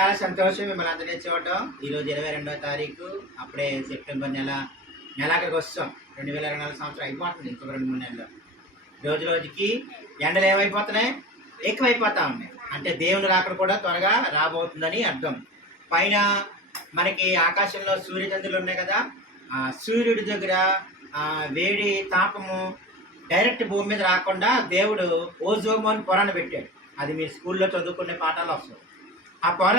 చాలా సంతోషం మిమ్మల్ని అందరినీ చూడడం. ఈరోజు 22వ తారీఖు, అప్పుడే సెప్టెంబర్ నెలాఖరికి వస్తాం. 2024 సంవత్సరం అయిపోతుంది. ఇంకొక 2-3 నెలలు. రోజు రోజుకి ఎండలు ఏమైపోతున్నాయి, ఎక్కువైపోతా ఉన్నాయి. అంటే దేవుని రాకడ కూడా త్వరగా రాబోతుందని అర్థం. పైన మనకి ఆకాశంలో సూర్యచంద్రులు ఉన్నాయి కదా, ఆ సూర్యుడి దగ్గర వేడి తాపము డైరెక్ట్ భూమి మీద రాకుండా దేవుడు ఓజోన్ అని పొరను పెట్టాడు. అది మీరు స్కూల్లో చదువుకునే పాఠాలు వస్తుంది. ఆ పొర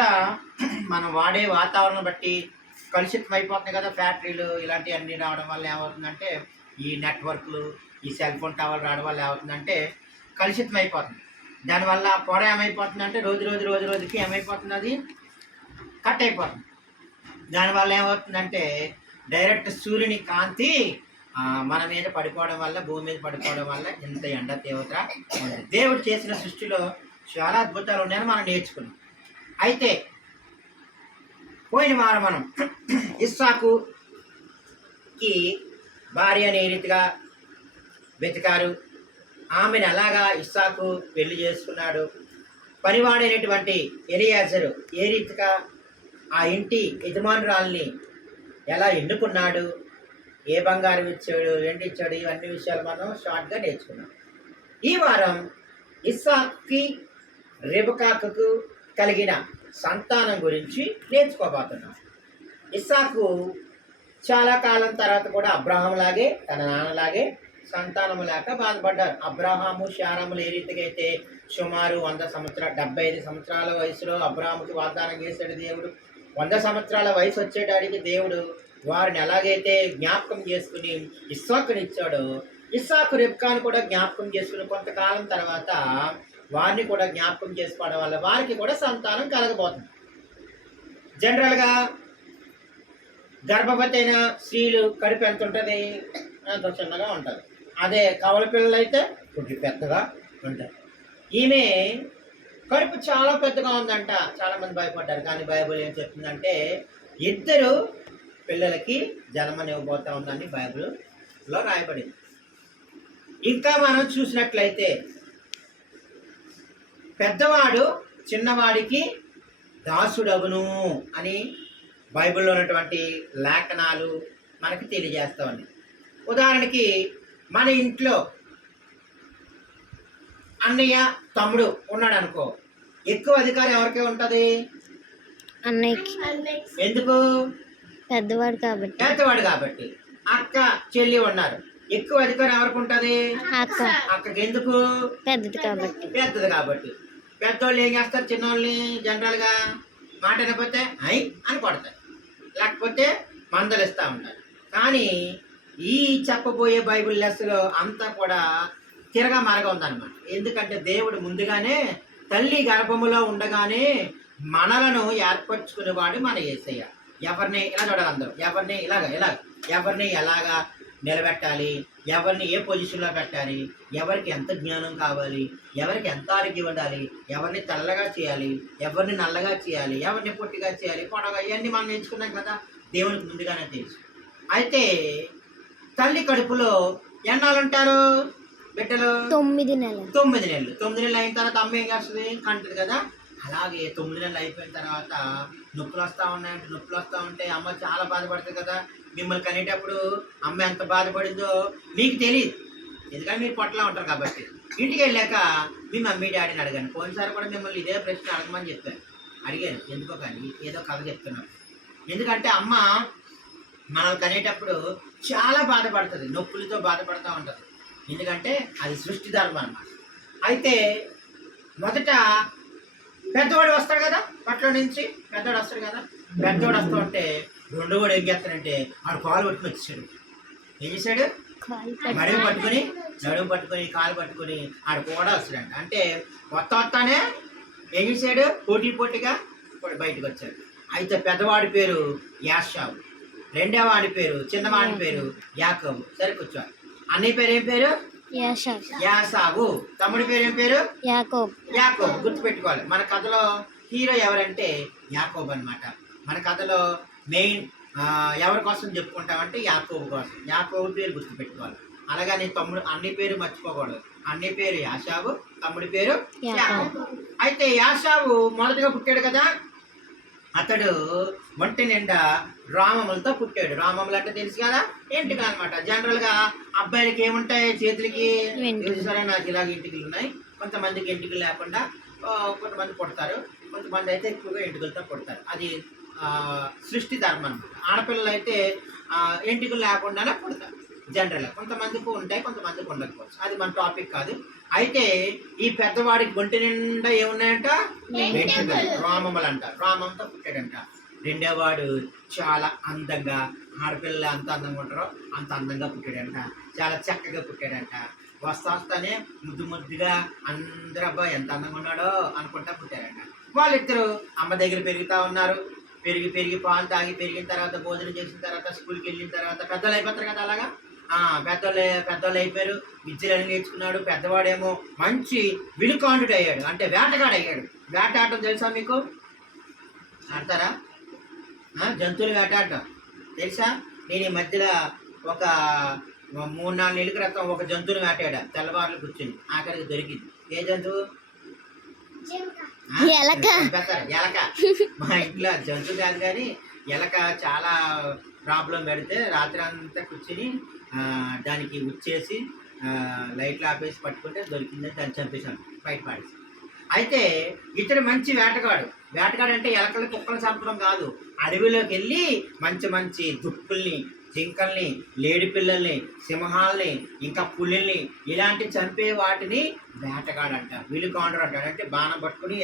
మనం వాడే వాతావరణం బట్టి కలుషితం అయిపోతుంది కదా. ఫ్యాక్టరీలు ఇలాంటివన్నీ రావడం వల్ల ఏమవుతుందంటే, ఈ నెట్వర్క్లు, ఈ సెల్ ఫోన్ టవర్లు రావడం వల్ల ఏమవుతుందంటే కలుషితం అయిపోతుంది. దానివల్ల పొర ఏమైపోతుందంటే రోజు రోజుకి ఏమైపోతుంది, అది కట్ అయిపోతుంది. దానివల్ల ఏమవుతుందంటే డైరెక్ట్ సూర్యుని కాంతి మన మీద పడిపోవడం వల్ల, భూమి మీద పడిపోవడం వల్ల ఇంత ఎండ తీవ్రత ఉంది. దేవుడు చేసిన సృష్టిలో చాలా అద్భుతాలు ఉన్నాయని మనం నేర్చుకున్నాం. అయితే పోయిన వారం మనం ఇస్సాకుకి భార్య అనే రీతిగా వెతికారు. ఆమెను అలాగా ఇస్సాకు పెళ్లి చేసుకున్నాడు. పనివాడైనటువంటి ఎలియాజరు ఏ రీతిగా ఆ ఇంటి యజమానురాల్ని ఎలా ఎన్నుకున్నాడు, ఏ బంగారం ఇచ్చాడు, వెండి ఇచ్చాడు, ఇవన్నీ విషయాలు మనం షార్ట్గా నేర్చుకున్నాం. ఈ వారం ఇస్సాకుకి రెబెకాకు కలిగిన సంతానం గురించి నేర్చుకోబోతున్నాం. ఇస్సాకు చాలా కాలం తర్వాత కూడా అబ్రహాం లాగే, తన నాన్నలాగే సంతానము లేక బాధపడ్డారు. అబ్రహాము శారాములు ఏ రీతిగా అయితే సుమారు 75 సంవత్సరాల వయసులో అబ్రహాముకి వాగ్దానం చేశాడు దేవుడు. 100 సంవత్సరాల వయసు వచ్చేటానికి దేవుడు వారిని ఎలాగైతే జ్ఞాపకం చేసుకుని ఇస్సాకునిచ్చాడో, ఇస్సాకు రెబ్కాను కూడా జ్ఞాపకం చేసుకుని కొంతకాలం తర్వాత వారిని కూడా జ్ఞాపకం చేసుకోవడం వల్ల వారికి కూడా సంతానం కలగబోతుంది. జనరల్గా గర్భవతి అయిన స్త్రీలు కడుపు ఎంత ఉంటుంది, అంత చిన్నగా ఉంటుంది. అదే కవల పిల్లలు అయితే కొద్ది పెద్దగా ఉంటారు. ఈమె కడుపు చాలా పెద్దగా ఉందంట. చాలామంది భయపడ్డారు. కానీ బైబిల్ ఏం చెప్తుందంటే 2 పిల్లలకి జన్మనివ్వబోతా ఉందని బైబిల్లో రాయబడింది. ఇంకా మనం చూసినట్లయితే పెద్దవాడు చిన్నవాడికి దాసుడగును అని బైబిల్లో ఉన్నటువంటి లేఖనాలు మనకి తెలియజేస్తామని. ఉదాహరణకి మన ఇంట్లో అన్నయ్య తమ్ముడు ఉన్నాడు అనుకో, ఎక్కువ అధికారం ఎవరికే ఉంటుంది? అన్నయ్యకి. ఎందుకు? పెద్దవాడు కాబట్టి. అక్క చెల్లి ఉన్నారు, ఎక్కువ అధికారం ఎవరికి ఉంటుంది? అక్కకి. ఎందుకు? పెద్దది కాబట్టి. పెద్దోళ్ళు ఏం చేస్తారు, చిన్నోళ్ళని జనరల్గా మాట వినకపోతే ఐ అని కొడతారు, లేకపోతే మందలిస్తూ ఉంటారు. కానీ ఈ చెప్పబోయే బైబిల్ లెస్సలో అంతా కూడా తిరగా మరగా ఉందన్నమాట. ఎందుకంటే దేవుడు ముందుగానే తల్లి గర్భములో ఉండగానే మనలను ఏర్పరచుకునేవాడు మన యేసయ్య. ఎవరిని ఇలా చూడాలి, అందరూ ఎవరిని ఎవరిని ఎలాగా నిలబెట్టాలి, ఎవరిని ఏ పొజిషన్లో పెట్టాలి, ఎవరికి ఎంత జ్ఞానం కావాలి, ఎవరికి ఎంత ఆరోగ్యం ఉండాలి, ఎవరిని తెల్లగా చేయాలి, ఎవరిని నల్లగా చేయాలి, ఎవరిని పొట్టిగా చేయాలి, పొడగా, ఇవన్నీ మనం నేర్చుకున్నాం కదా. దేవునికి ముందుగానే తెలుసు. అయితే తల్లి కడుపులో ఎన్నాళ్ళు ఉంటారు బిడ్డలు? 9 నెలలు. 9 నెలలు అయిన తర్వాత అమ్మ ఏం చేస్తుంది? కంటుంది కదా. అలాగే 9 నెలలు అయిపోయిన తర్వాత నొప్పులు వస్తూ ఉంటే అమ్మ చాలా బాధపడుతుంది కదా. మిమ్మల్ని కనేటప్పుడు అమ్మ ఎంత బాధపడిందో మీకు తెలియదు, ఎందుకంటే మీరు పొట్టలా ఉంటారు కాబట్టి. ఇంటికి వెళ్ళాక మీ మమ్మీ డాడీని అడిగాను. పోయినసారి కూడా మిమ్మల్ని ఇదే ప్రశ్న అడగమని అడిగాను. ఎందుకో కానీ ఏదో కథ చెప్తున్నాను. ఎందుకంటే అమ్మ మనల్ని కనేటప్పుడు చాలా బాధపడుతుంది, నొప్పులతో బాధపడుతూ ఉంటుంది. ఎందుకంటే అది సృష్టి ధర్మం అన్నమాట. అయితే మొదట పెద్దవాడు వస్తాడు కదా, పట్ల నుంచి పెద్దవాడు వస్తాడు కదా. పెద్దవాడు వస్తూ ఉంటే రెండోవాడు ఏం చేస్తాడంటే ఆడు కాలు పట్టుకుని వచ్చేసాడు. ఏం చేశాడు? నడుము పట్టుకొని కాలు పట్టుకొని ఆడు కూడా వస్తాడంట. అంటే వస్తానే ఏం చేశాడు? పోటీగా బయటకు వచ్చాడు. అయితే పెద్దవాడి పేరు యాషావు, రెండవ వాడి పేరు, చిన్నవాడి పేరు యాకోబు. సరే కూర్చోవాలి. అన్నయ్య పేరు ఏం పేరు? యాసావు. తమ్ముడి పేరు ఏం పేరు? యాకోబు. గుర్తుపెట్టుకోవాలి. మన కథలో హీరో ఎవరంటే యాకోబు అనమాట. మన కథలో మెయిన్ ఎవరి కోసం చెప్పుకుంటామంటే యాకోబు కోసం. యాకోబు పేరు గుర్తుపెట్టుకోవాలి. అలాగా నీ తమ్ముడు అన్ని పేరు మర్చిపోకూడదు. అన్ని పేరు యాషావు, తమ్ముడి పేరు యాకోబు. అయితే యాషావు మొదటగా పుట్టాడు కదా. అతడు ఒంటి నిండా రామములతో పుట్టాడు. రామములు అంటే తెలుసు కదా, ఎంటికలు అనమాట. జనరల్గా అబ్బాయిలకి ఏముంటాయి చేతులకి? చూసారా, నాకు ఇలాగ ఎంటికలు ఉన్నాయి. కొంతమందికి ఎంటికలు లేకుండా కొంతమంది పుడతారు, కొంతమంది అయితే ఎక్కువగా ఎంటికలతో పుడతారు. అది సృష్టి ధర్మం అనమాట. ఆడపిల్లలు అయితే ఎంటికలు లేకుండానే పుడతారు జనరల్గా. కొంతమందికి ఉంటాయి, కొంతమందికి ఉండకపోవచ్చు. అది మన టాపిక్ కాదు. అయితే ఈ పెద్దవాడికి ఒంటి నిండా ఏమున్నాయంట? వెంట్రుకలు, రామములు అంట. రామంతో పుట్టాడంట. రెండోవాడు చాలా అందంగా, ఆడపిల్లలు ఎంత అందంగా ఉంటారో అంత అందంగా పుట్టాడంట. చాలా చక్కగా పుట్టాడంట. వస్తానే ముద్దు ముద్దుగా అందరూ అబ్బాయి ఎంత అందంగా ఉన్నాడో అనుకుంటా పుట్టారంట. వాళ్ళిద్దరూ అమ్మ దగ్గర పెరుగుతూ ఉన్నారు. పెరిగి పాలు తాగి పెరిగిన తర్వాత, భోజనం చేసిన తర్వాత, స్కూల్కి వెళ్ళిన తర్వాత పెద్దలు అయిపోతారు కదా. అలాగా పెద్దోళ్ళు అయిపోయారు, విద్యలని నేర్చుకున్నాడు. పెద్దవాడేమో మంచి విలుకాండుడు అయ్యాడు, అంటే వేటగాడు అయ్యాడు. వేటాడటం తెలుసా మీకు? ఆడతారా? జంతువులు వేటాడటం తెలుసా? నేను ఈ మధ్యలో ఒక 3-4 నెలల క్రితం ఒక జంతువుని వేటాడా, తెల్లవారులు కూర్చుని. ఆఖరికి దొరికింది. ఏ జంతువు? ఎలక. మా ఇంట్లో జంతువు కాదు కానీ ఎలక చాలా ప్రాబ్లం పెడితే రాత్రి అంతా కూర్చుని దానికి ఉచ్చేసి లైట్లు ఆపేసి పట్టుకుంటే దొరికిందని దాన్ని చంపేశాను, బయట పాడేసి. అయితే ఇతడు మంచి వేటగాడు. వేటగాడు అంటే ఎలకలు కుక్కలు చంపడం కాదు, అడవిలోకి వెళ్ళి మంచి మంచి దుప్పుల్ని, జింకల్ని, లేడి పిల్లల్ని, సింహాల్ని, ఇంకా పులిల్ని ఇలాంటి చంపే వాటిని వేటగాడు అంటారు. విలుకాండర్ అంటాడు. అంటే బాణం పట్టుకుని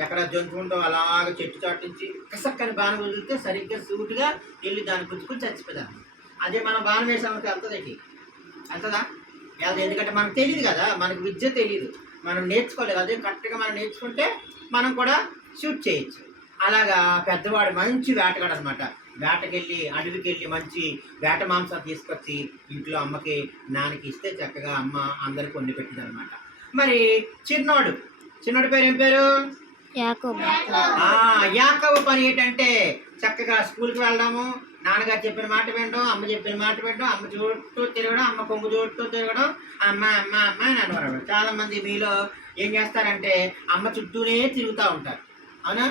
ఎక్కడ జంతువు ఉంటో అలాగ చెట్టు చాటించి కసక్కని బాణం వదిలితే సరిగ్గా సూటుగా వెళ్ళి దాన్ని గుచ్చుకుని చచ్చిపోతాను. అదే మనం బాణం వేసామంటే వెళ్తుందేంటి? వెళ్తుందా? వెళ్తుంది. ఎందుకంటే మనకు తెలియదు కదా, మనకు విద్య తెలియదు, మనం నేర్చుకోలేదు. అదే కరెక్ట్గా మనం నేర్చుకుంటే మనం కూడా షూట్ చేయొచ్చు. అలాగా పెద్దవాడు మంచి వేటగాడు అనమాట. వేటకెళ్ళి అడవికి వెళ్ళి మంచి వేట మాంసం తీసుకొచ్చి ఇంట్లో అమ్మకి నాన్నకి ఇస్తే చక్కగా అమ్మ అందరికి వండి పెట్టింది అనమాట. మరి చిన్నోడు పేరు ఏం పేరు? యాకోబు. పని ఏంటంటే చక్కగా స్కూల్కి వెళ్ళడము, నాన్నగారు చెప్పిన మాట వినడం, అమ్మ చెప్పిన మాట వినడం, అమ్మ చుట్టూ తిరగడం, అమ్మ కొంగు చుట్టూ తిరగడం, అమ్మ అమ్మ అమ్మ అని అనవడం. చాలా మంది మీలో ఏం చేస్తారంటే అమ్మ చుట్టూనే తిరుగుతూ ఉంటారు, అవునా?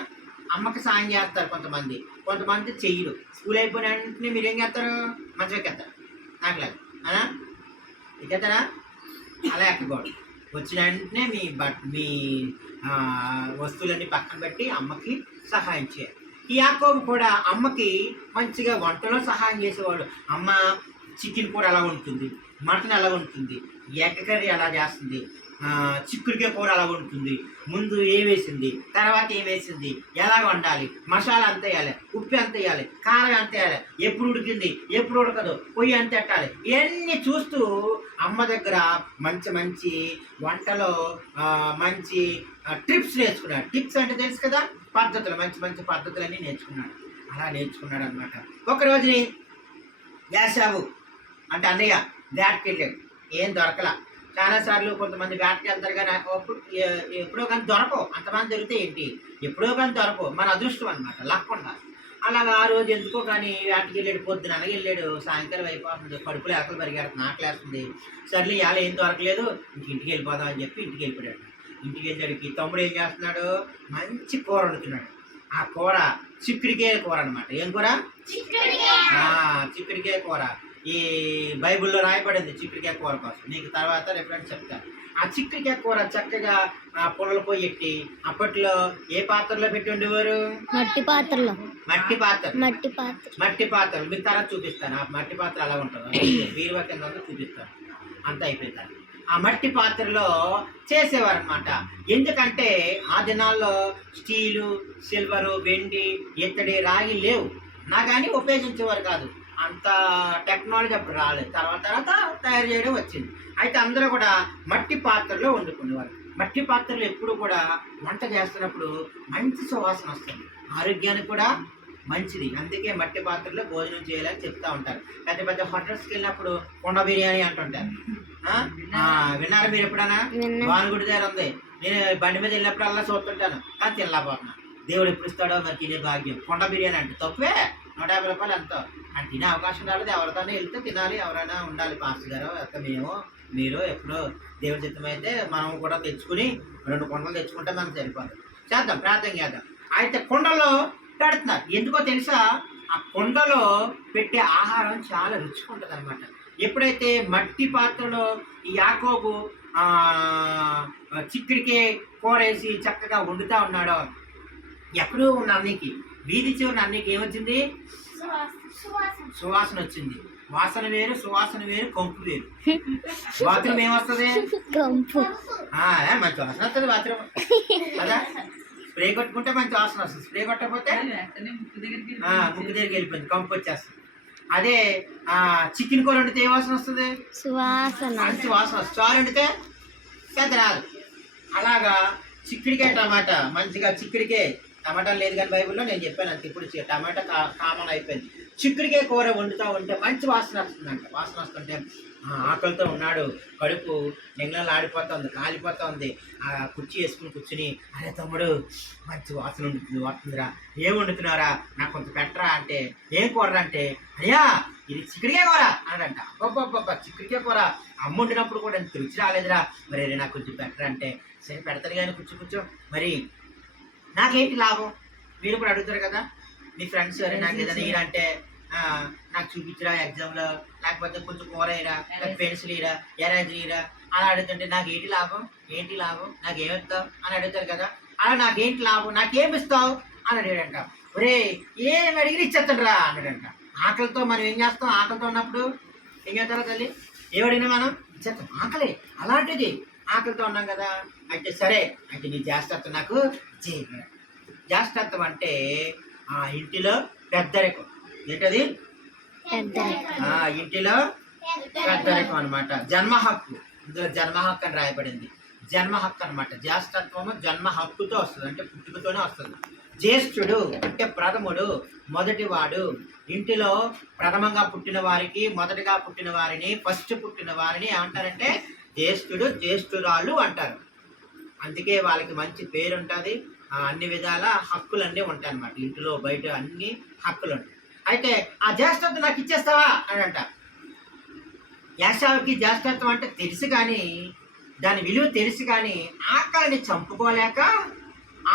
అమ్మకి సాయం చేస్తారు కొంతమంది చెయ్యరు. స్కూల్ అయిపోయిన వెంటనే మీరు ఏం చేస్తారు? మంచిగా ఎక్కేస్తారు. నాకులాగా ఎక్కేస్తారా? అలా ఎక్కకూడదు. వచ్చిన వెంటనే మీ వస్తువులన్నీ పక్కన పెట్టి అమ్మకి సహాయం చేయాలి. ఈ యాకోబు కూడా అమ్మకి మంచిగా వంటలో సహాయం చేసేవాడు. అమ్మ చికెన్ కూర ఎలా ఉంటుంది, మటన్ ఎలా ఉంటుంది, ఎగ్ కర్రీ ఎలా చేస్తుంది, చిక్కుడుకాయ కూర ఎలా ఉంటుంది, ముందు ఏమేసింది, తర్వాత ఏమేసింది, ఎలాగ వండాలి, మసాలా ఎంత వేయాలి, ఉప్పు ఎంత వేయాలి, కారం ఎంత వేయాలి, ఎప్పుడు ఉడికింది, ఎప్పుడు ఉడకదు, పొయ్యి ఎంత పెట్టాలి, ఇవన్నీ చూస్తూ అమ్మ దగ్గర మంచి మంచి వంటలో మంచి టిప్స్ నేర్చుకున్నాడు. టిప్స్ అంటే తెలుసు కదా, పద్ధతులు, మంచి మంచి పద్ధతులన్నీ నేర్చుకున్నాడు. అలా నేర్చుకున్నాడు అనమాట. ఒక రోజుని వేసావు అంటే అన్నయ్య వేటకి వెళ్ళాడు, ఏం దొరకలా. చాలాసార్లు కొంతమంది వేటకి వెళ్తారు కానీ ఎప్పుడో కానీ దొరకవు. అంతమంది దొరికితే ఏంటి, ఎప్పుడో కానీ దొరకవు. మన అదృష్టం అనమాట, లక్ ఉండాలి. అలాగా ఆ రోజు ఎందుకో కానీ వేటకి వెళ్ళాడు. పొద్దున అలాగే వెళ్ళాడు, సాయంకాలం అయిపోతుంది, కడుపులో ఎక్కలు పరిగెడుతుంది, ఆకలేస్తుంది. సర్లే ఇవాళ ఏం దొరకలేదు, ఇంటికి వెళ్ళిపోదాం అని చెప్పి ఇంటికి వెళ్ళిపోయాడు. ఇంటికి వెళ్ళేసరికి తమ్ముడు ఏం చేస్తున్నాడు, మంచి కూర వండుతున్నాడు. ఆ కూర చిక్కుడికాయ కూర అనమాట. ఏం కూర? చిక్కుడికాయ కూర. ఈ బైబిల్లో రాయబడింది చిక్కుడికాయ కూర కోసం, నీకు తర్వాత రెఫరెన్స్ చెప్తాను. ఆ చిక్కుడికాయ కూర చక్కగా పొలలు పోయి ఎట్టి, అప్పట్లో ఏ పాత్రలో పెట్టి ఉండేవారు? మట్టి పాత్రలు. మీకు తర్వాత చూపిస్తాను ఆ మట్టి పాత్ర ఎలా ఉంటుందో, బీరువా కింద చూపిస్తాను. అంత అయిపోయింది. ఆ మట్టి పాత్రలో చేసేవారు అనమాట. ఎందుకంటే ఆ దినాల్లో స్టీలు, సిల్వరు, వెండి, ఇత్తడి, రాగి లేవు నా కానీ ఉపయోగించేవారు కాదు. అంత టెక్నాలజీ అప్పుడు రాలేదు. తర్వాత తయారు చేయడం వచ్చింది. అయితే అందరూ కూడా మట్టి పాత్రలో వండుకునేవారు. మట్టి పాత్రలు ఎప్పుడు కూడా వంట చేస్తున్నప్పుడు మంచి సువాసన వస్తుంది, ఆరోగ్యానికి కూడా మంచిది. అందుకే మట్టి పాత్రలో భోజనం చేయాలని చెప్తా ఉంటారు. పెద్ద పెద్ద హోటల్స్కి వెళ్ళినప్పుడు కుండ బిర్యానీ అంటుంటారు. విన్నారా మీరు ఎప్పుడైనా? వానగుడి దగ్గర ఉంది. నేను బండి మీద వెళ్ళినప్పుడు అలా చూస్తుంటాను, కానీ తినలేకపోతున్నా. దేవుడు ఎప్పుడు ఇస్తాడో మరి తినే భాగ్యం. కుండ బిర్యానీ అంటే తక్కువే, 150 రూపాయలు ఎంతో. అని తినే అవకాశం రాలేదు. ఎవరితోనే వెళ్తే తినాలి, ఎవరైనా ఉండాలి. పాస్టర్ గారు అక్క మీరు ఎప్పుడో దేవుడి చిత్తం అయితే మనం కూడా తెచ్చుకుని 2 కుండలు తెచ్చుకుంటే మనకు సరిపోదు. చేద్దాం, ప్రార్థన చేద్దాం. అయితే కుండలో పెడుతున్నారు. ఎందుకో తెలుసా? ఆ కుండలో పెట్టే ఆహారం చాలా రుచిగా ఉంటుంది అనమాట. ఎప్పుడైతే మట్టి పాత్రలో ఈ యాకోబు చిక్కుడికే కూర వేసి చక్కగా వండుతా ఉన్నాడో, ఎక్కడో ఉన్న అన్నికి, వీధి చివరిన అన్నికి ఏమొచ్చింది? సువాసన వచ్చింది. వాసన వేరు, సువాసన వేరు, కంపు వేరు. బాత్రూమ్ ఏమొస్తుంది? కంపు. మంచి వాసన వస్తుంది బాత్రూమ్ కదా. స్ప్రే కొట్టుకుంటే మంచి వాసన వస్తుంది, స్ప్రే కొట్టకపోతే ముక్కు దగ్గరికి వెళ్ళిపోయింది, కంపు వచ్చేస్తుంది. అదే చికెన్ కూర వండితే ఏ వాసన వస్తుంది? సువాసన. మంచి వాసన వస్తుంది. చారు వండితే పెద్ద రాదు. అలాగా చిక్కుడికాయ టమాటా, మంచిగా చిక్కుడికాయ టమాటా లేదు కానీ బైబిల్లో, నేను చెప్పాను అంతే. ఇప్పుడు టమాటా కామన్ అయిపోయింది. చిక్కుడికాయ కూర వండుతూ ఉంటే మంచి వాసన వస్తుందంట. వాసన వస్తుంటే ఆకలితో ఉన్నాడు, కడుపు నింగళాలు ఆడిపోతుంది, కాలిపోతూ ఉంది. ఆ కుర్చీ వేసుకుని కూర్చుని, అరే తమ్ముడు మంచి వాసన వస్తుందిరా, ఏం వండుతున్నారా, నాకు కొంత పెట్టరా అంటే, ఏం కూర అంటే, అయ్యా ఇది చిక్కుడికాయ కూర అన్నాడంట. అబ్బబ్బబ్బా, చిక్కుడికాయ కూర అమ్మ వండినప్పుడు కూడా ఎంత రుచి రాలేదురా, మరి నాకు కొంచెం పెట్టరా అంటే, సరే పెడతారు కానీ కూర్చో. మరి నాకేంటి లాభం? మీరు కూడా అడుగుతారు కదా మీ ఫ్రెండ్స్, సరే నాకు ఏదైనా ఇయ్యరంటే, నాకు చూపించరా ఎగ్జామ్లో, లేకపోతే కొంచెం కూర ఇరా, లేకపోతే పెన్సిల్ ఇరా, ఎరేజర్ ఇరా అలా అడుగుతుంటే నాకు ఏంటి లాభం, నాకు ఏమిస్తావు అని అడుగుతారు కదా. అలా నాకేంటి లాభం, నాకేమి ఇస్తావు అని అడిగాడంట. ఒరే ఏమి అడిగి ఇచ్చేస్తాడు రా అన్నాడంట. ఆకలితో మనం ఏం చేస్తాం? ఆకలితో ఉన్నప్పుడు ఏం చేస్తారో తల్లి, ఏమడిగినా మనం ఇచ్చేస్తాం. ఆకలి అలాంటిది, ఆకలితో ఉన్నాం కదా. అయితే సరే, అయితే నీ జ్యేష్ఠత్వం నాకు చేయ. జ్యేష్ఠత్వం అంటే ఇంటిలో పెద్దరికం. ఏంటది? ఇంటిలో పెద్దరికం అనమాట. జన్మ హక్కు, ఇందులో జన్మ హక్కు అని రాయబడింది. జన్మ హక్కు అనమాట. జ్యేష్ఠత్వము జన్మ హక్కుతో వస్తుంది, అంటే పుట్టుకతోనే వస్తుంది. జ్యేష్ఠుడు అంటే ప్రథముడు, మొదటివాడు. ఇంటిలో ప్రథమంగా పుట్టిన వారికి, మొదటిగా పుట్టిన వారిని, ఫస్ట్ పుట్టిన వారిని ఏమంటారంటే జ్యేష్ఠుడు, జ్యేష్ఠురాళ్ళు అంటారు. అందుకే వాళ్ళకి మంచి పేరు ఉంటుంది. అన్ని విధాల హక్కులన్నీ ఉంటాయి అన్నమాట. ఇంట్లో బయట అన్ని హక్కులు ఉంటాయి. అయితే ఆ జ్యేష్ఠత్వం నాకు ఇచ్చేస్తావా అని అంట. యాషావుకి జ్యేష్ఠత్వం అంటే తెలుసు కానీ, దాని విలువ తెలుసు కానీ, ఆకలిని చంపుకోలేక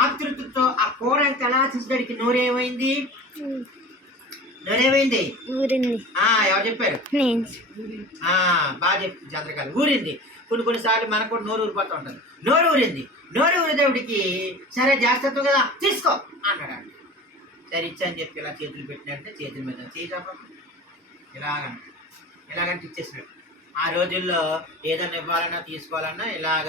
ఆతృతతో ఆ కూర ఇంకా ఎలా చూసేసరికి నోరేమైంది? ఎవరు చెప్పారు? బాగా చెప్తుంది చంద్రకళ. ఊరింది. కొన్నిసార్లు మనకు కూడా నోరు ఊరిపోతూ ఉంటుంది. నోరు ఊరేదేవుడికి సరే జ్యేష్ఠత్వం కదా తీసుకో అన్నాడు. సరే ఇచ్చని చెప్పి ఇలా చేతులు పెట్టినట్టే చేతుల మీద చేసాప ఇలాగంటే ఇచ్చేసినట్టు. ఆ రోజుల్లో ఏదైనా ఇవ్వాలన్నా తీసుకోవాలన్నా ఇలాగ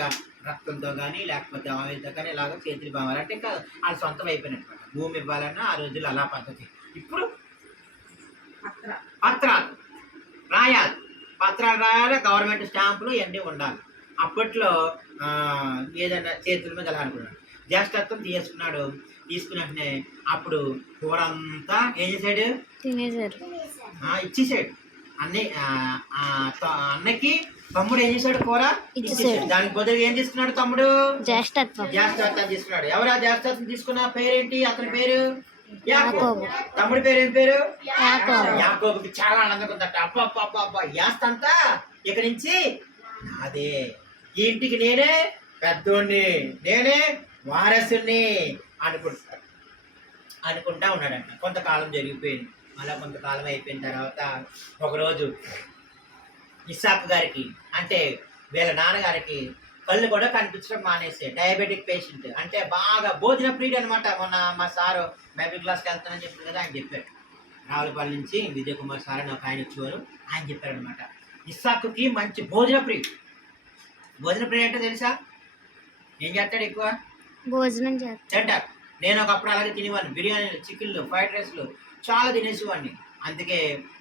రక్తంతో కానీ లేకపోతే ఆయిల్తో కానీ ఇలాగ చేతులు బావాలంటే ఇంకా అది సొంతం అయిపోయినట్టు. భూమి ఇవ్వాలన్నా ఆ రోజుల్లో అలా పద్ధతి. ఇప్పుడు పత్రాలు రాయాలి, గవర్నమెంట్ స్టాంపులు ఇవన్నీ ఉండాలి. అప్పట్లో ఏదైనా చేతుల మీద అలా అనుకున్నాడు. జ్యేష్ఠత్వం తీసుకున్నట్టునే అప్పుడు కూర అంతా ఏం చేశాడు? ఇచ్చేసాడు. అన్నకి తమ్ముడు ఏం చేశాడు? కూర ఇచ్చేసాడు. దానికి బదులు ఏం తీసుకున్నాడు తమ్ముడు? జ్యేష్ఠత్వం తీసుకున్నాడు. ఎవరు ఆ జ్యేష్ఠత్వం తీసుకున్న పేరేంటి? అతని పేరు యాకోబు. తమ్ముడి పేరు ఏం పేరు? యాకోబుకి చాలా ఆనందంగా ఉందట. అబ్బా యాస్తంతా ఇక నుంచి అదే, ఈ ఇంటికి నేనే పెద్దోడిని, నేనే వారసుని అనుకుంటా ఉన్నాడంట. కొంతకాలం జరిగిపోయింది. మళ్ళీ కొంతకాలం అయిపోయిన తర్వాత ఒకరోజు ఇస్సాకు గారికి, అంటే వీళ్ళ నాన్నగారికి కళ్ళు కూడా కనిపించడం మానేసాయి. డయాబెటిక్ పేషెంట్, అంటే బాగా భోజన ప్రియుడు అనమాట. మొన్న మా సారు బైబిల్ క్లాస్కి వెళ్తానని చెప్పారు కదా, ఆయన చెప్పారు. రావులపల్లి నుంచి విజయ్ కుమార్ సార్ అని ఒక ఆయన వచ్చేవారు. ఆయన చెప్పారనమాట, ఇస్సాకుకి మంచి భోజన ప్రియుడు. భోజన ప్రియుడు అంటే తెలుసా? ఏం చేస్తాడు? ఎక్కువ భోజనం చేస్తాడు. నేను ఒకప్పుడు అలాగే తినేవాడిని. బిర్యానీలు, చికెన్లు, ఫ్రైడ్ రైస్లు చాలా తినేసేవాడిని. అందుకే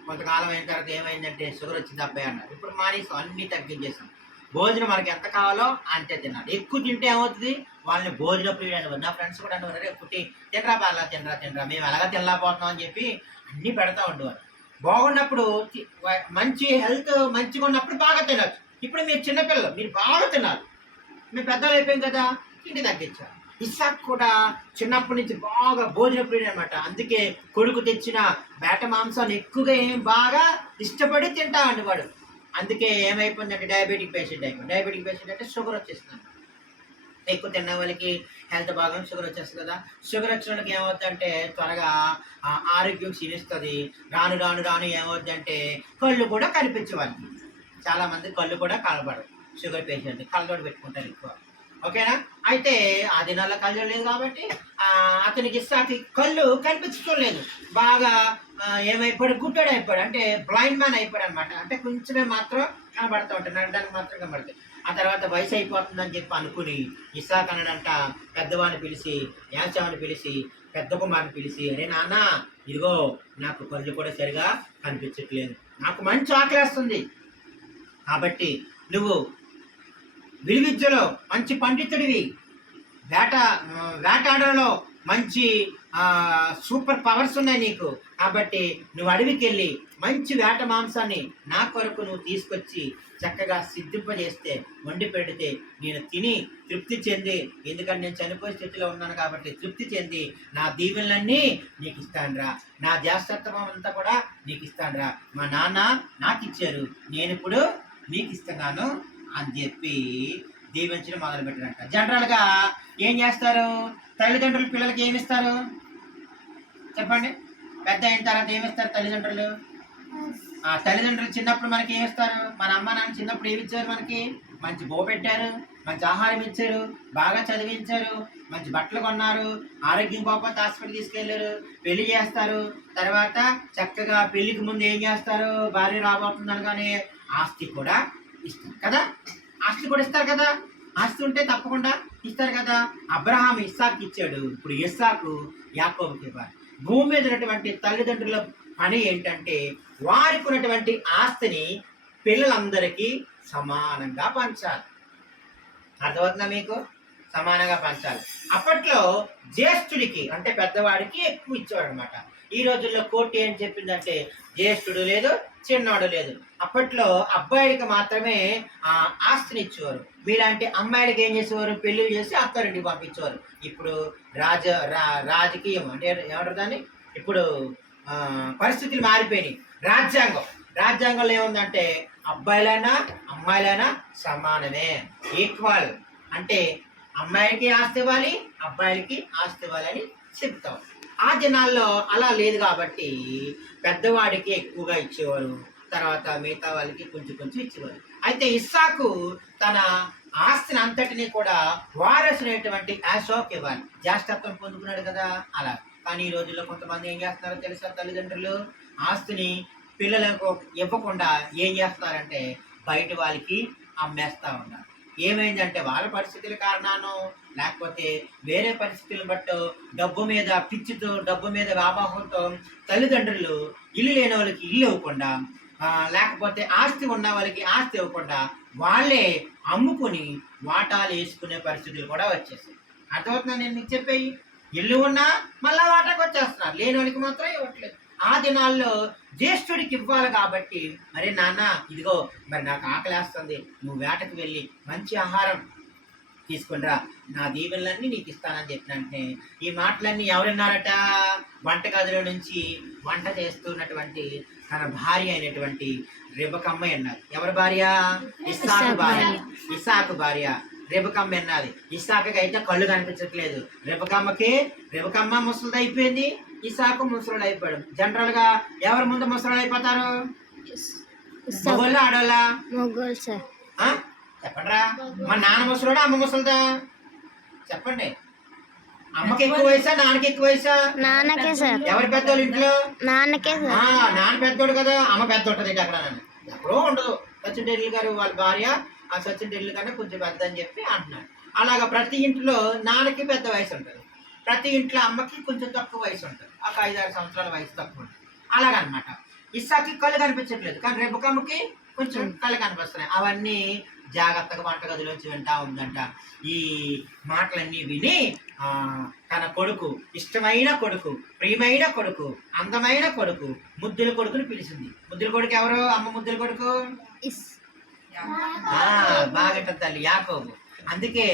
కొంతకాలం అయిన తర్వాత ఏమైందంటే షుగర్ వచ్చింది అబ్బాయి అన్నారు. ఇప్పుడు మానేసాం, అన్నీ తగ్గించేసాం. భోజనం మనకి ఎంత కావాలో అంతే తిన్నాడు. ఎక్కువ తింటే ఏమవుతుంది? వాళ్ళని భోజన ప్రియుడు అనేవారు. నా ఫ్రెండ్స్ కూడా అనేవారు, ఎక్కువ తినరా బాగా తినరా, మేము ఎలాగా తినలేకపోతున్నాం అని చెప్పి అన్నీ పెడతా ఉండేవారు. బాగున్నప్పుడు మంచి హెల్త్ మంచిగా ఉన్నప్పుడు బాగా తినచ్చు. ఇప్పుడు మీరు చిన్నపిల్లలు, మీరు బాగా తిన్నారు. మేము పెద్దలు అయిపోయాం కదా, తిండి తగ్గించారు. ఇస్సాకు కూడా చిన్నప్పటి నుంచి బాగా భోజన ప్రియుడు అనమాట. అందుకే కొడుకు తెచ్చిన బేట మాంసాన్ని ఎక్కువగా బాగా ఇష్టపడి తింటా ఉండేవాడు. అందుకే ఏమైపోయిందంటే డయాబెటిక్ పేషెంట్ అయిపోయింది. డయాబెటిక్ పేషెంట్ అంటే షుగర్ వచ్చేస్తుంది. ఎక్కువ తిన్న వాళ్ళకి హెల్త్ బాగా షుగర్ వచ్చేస్తుంది కదా. షుగర్ వచ్చిన వాళ్ళకి ఏమవుతుందంటే త్వరగా ఆరోగ్యం క్షీణిస్తుంది. రాను రాను రాను ఏమవుతుందంటే కళ్ళు కూడా కనిపించే వాళ్ళకి, చాలామంది కళ్ళు కూడా కనబడరు. షుగర్ పేషెంట్ కళ్ళజోడు పెట్టుకుంటారు ఎక్కువ. ఓకేనా. అయితే ఆ దినాల్లో కళ్ళజోడు లేదు కాబట్టి అతనికి ఇస్సాకి కళ్ళు కనిపించడం లేదు. బాగా ఏమైపోయాడు, గుడ్డోడు అయిపోయాడు, అంటే బ్లైండ్ మ్యాన్ అయిపోయాడు అనమాట. అంటే కొంచెమే మాత్రం కనబడుతూ ఉంటాడు, నడడానికి మాత్రం కనబడుతుంది. ఆ తర్వాత వయసు అయిపోతుందని చెప్పి అనుకుని ఇస్సాక్ అన్నాడంట పెద్దవాడిని పిలిచి, యాచావాన్ని పిలిచి, పెద్ద కుమారుని పిలిచి, అరే నాన్న ఇదిగో నాకు కళ్ళు కూడా సరిగా కనిపించట్లేదు, నాకు మంచి ఆకలేస్తుంది, కాబట్టి నువ్వు విలువిద్యలో మంచి పండితుడివి, వేటాడలో మంచి సూపర్ పవర్స్ ఉన్నాయి నీకు, కాబట్టి నువ్వు అడవికి వెళ్ళి మంచి వేట మాంసాన్ని నా కొరకు నువ్వు తీసుకొచ్చి చక్కగా సిద్ధింపజేస్తే వండి పెడితే నేను తిని తృప్తి చెంది, ఎందుకంటే నేను చనిపోయే స్థితిలో ఉన్నాను కాబట్టి తృప్తి చెంది నా దీవెనలన్నీ నీకు ఇస్తానురా, నా జాస్తత్వం అంతా కూడా నీకు ఇస్తానురా, మా నాన్న నాకు ఇచ్చారు, నేను ఇప్పుడు నీకు ఇస్తున్నాను అని చెప్పి దీవించడం మొదలు పెట్టారంట. జనరల్గా ఏం చేస్తారు తల్లిదండ్రులు పిల్లలకి ఏమిస్తారు చెప్పండి? పెద్ద అయిన తర్వాత ఏమిస్తారు తల్లిదండ్రులు? తల్లిదండ్రులు చిన్నప్పుడు మనకి ఏమిస్తారు? మన అమ్మ నాన్న చిన్నప్పుడు ఏమి ఇచ్చారు? మనకి మంచి బో పెట్టారు, మంచి ఆహారం ఇచ్చారు, బాగా చదివించారు, మంచి బట్టలు కొన్నారు, ఆరోగ్యం పోకపోతే హాస్పిటల్ తీసుకెళ్ళారు, పెళ్లి చేస్తారు. తర్వాత చక్కగా పెళ్లికి ముందు ఏం చేస్తారు? భార్య రాబోతుందని కానీ ఆస్తి కూడా ఇస్తారు కదా, ఆస్తి కూడా ఇస్తారు కదా, ఆస్తి ఉంటే తప్పకుండా ఇస్తారు కదా. అబ్రహాం ఇస్సాకు ఇచ్చాడు, ఇప్పుడు ఇస్సాకు యాకోబుకి ఇవ్వాలి. భూమి మీద ఉన్నటువంటి తల్లిదండ్రుల పని ఏంటంటే వారికి ఉన్నటువంటి ఆస్తిని పిల్లలందరికీ సమానంగా పంచాలి. అర్థమవుతుందా మీకు? సమానంగా పంచాలి. అప్పట్లో జ్యేష్ఠుడికి అంటే పెద్దవాడికి ఎక్కువ ఇచ్చేవాడు అనమాట. ఈ రోజుల్లో కోర్టు ఏం చెప్పిందంటే జ్యేష్ఠుడు లేదు, చిన్నవాడు లేదు. అప్పట్లో అబ్బాయికి మాత్రమే ఆస్తిని ఇచ్చేవారు. మీలాంటి అమ్మాయిలకి ఏం చేసేవారు? పెళ్లి చేసి అత్తారింటికి పంపించేవారు. ఇప్పుడు రాజకీయం అంటే ఏమంటారు దాన్ని, ఇప్పుడు పరిస్థితులు మారిపోయినాయి. రాజ్యాంగంలో ఏముందంటే అబ్బాయిలైనా అమ్మాయిలైనా సమానమే, ఈక్వల్. అంటే అమ్మాయికి ఆస్తి ఇవ్వాలి, అబ్బాయిలకి ఆస్తి ఇవ్వాలని చెప్తాం. ఆ దినాల్లో అలా లేదు కాబట్టి పెద్దవాడికి ఎక్కువగా ఇచ్చేవారు, తర్వాత మిగతా వాళ్ళకి కొంచెం కొంచెం ఇచ్చేవారు. అయితే ఇస్సాకు తన ఆస్తిని అంతటినీ కూడా వారసునటువంటి యాసోకు ఇవ్వాలి, జ్యేష్ఠత్వం పొందుకున్నాడు కదా అలా. కానీ ఈ రోజుల్లో కొంతమంది ఏం చేస్తున్నారో తెలుసా? తల్లిదండ్రులు ఆస్తిని పిల్లలకు ఇవ్వకుండా ఏం చేస్తున్నారంటే బయట వాళ్ళకి అమ్మేస్తూ ఉన్నారు. ఏమైందంటే వాళ్ళ పరిస్థితుల కారణానో లేకపోతే వేరే పరిస్థితులను బట్టి డబ్బు మీద పిచ్చితో, డబ్బు మీద వ్యామోహంతో తల్లిదండ్రులు ఇల్లు లేని వాళ్ళకి ఇల్లు ఇవ్వకుండా, లేకపోతే ఆస్తి ఉన్న వాళ్ళకి ఆస్తి ఇవ్వకుండా వాళ్ళే అమ్ముకుని వాటాలు వేసుకునే పరిస్థితులు కూడా వచ్చేసాయి. అర్థమవుతుందా నేను మీకు చెప్పేవి? ఇల్లు ఉన్నా మళ్ళా వాటాకు వచ్చేస్తున్నారు, లేని వాళ్ళకి మాత్రం ఇవ్వట్లేదు. ఆ దినాల్లో జ్యేష్ఠుడికి ఇవ్వాలి కాబట్టి, మరి నాన్న ఇదిగో మరి నాకు ఆకలేస్తుంది, నువ్వు వేటకు వెళ్ళి మంచి ఆహారం తీసుకునిరా, నా దీవెనలన్నీ నీకు ఇస్తానని చెప్పినంటే ఈ మాటలన్నీ ఎవరున్నారట? వంటగదిలో నుంచి వంట చేస్తున్నటువంటి తన భార్య అయినటువంటి రెబెకమ్మ అన్నారు. ఎవరి భార్య? ఇస్సాకు భార్య రెబెకమ్మ అన్నది. ఇస్సాకుకి అయితే కళ్ళు కనిపించట్లేదు, రెబెకమ్మ ముసలిది అయిపోయింది, ఇస్సాకు ముసలుడు అయిపోయాడు. జనరల్ గా ఎవరి ముందు ముసలుడు అయిపోతారు? మగోళ్ళ ఆడోళ్ళ? చెప్పండిరా. మా నాన్న ముసలుడా అమ్మ ముసలిదా? చెప్పండి. అమ్మకి ఎక్కువ వయసా నాన్నకి ఎక్కువ వయసా? నాన్నకే సార్. ఎవరి పెద్దోళ్ళు ఇంట్లో? నాన్నకే సార్. నాన్న పెద్దోడు కదా, అమ్మ పెద్ద ఉంటుంది అక్కడ. ఎప్పుడో ఉండదు. సచిన్ టెండూల్కర్ గారు వాళ్ళ భార్య ఆ సచిన్ టెండూల్కర్ కన్నా కొంచెం పెద్ద అని చెప్పి అంటున్నారు. అలాగా ప్రతి ఇంట్లో నాన్నకి పెద్ద వయసు ఉంటుంది, ప్రతి ఇంట్లో అమ్మకి కొంచెం తక్కువ వయసు ఉంటుంది, ఒక 5-6 సంవత్సరాల వయసు తక్కువ ఉంటుంది. అలాగనమాట. ఇస్సాకి కళ్ళు కనిపించట్లేదు, కానీ రెబెకమ్మకి కొంచెం కళ్ళు కనిపిస్తున్నాయి. అవన్నీ జాగ్రత్తగా వంటగదిలోంచి వింటా ఉందంట. ఈ మాటలన్నీ విని తన కొడుకు, ఇష్టమైన కొడుకు, ప్రియమైన కొడుకు, అందమైన కొడుకు, ముద్దుల కొడుకుని పిలిచింది. ముద్దుల కొడుకు ఎవరు? అమ్మ ముద్దుల కొడుకు బాగా తల్లి యాకోబు. అందుకే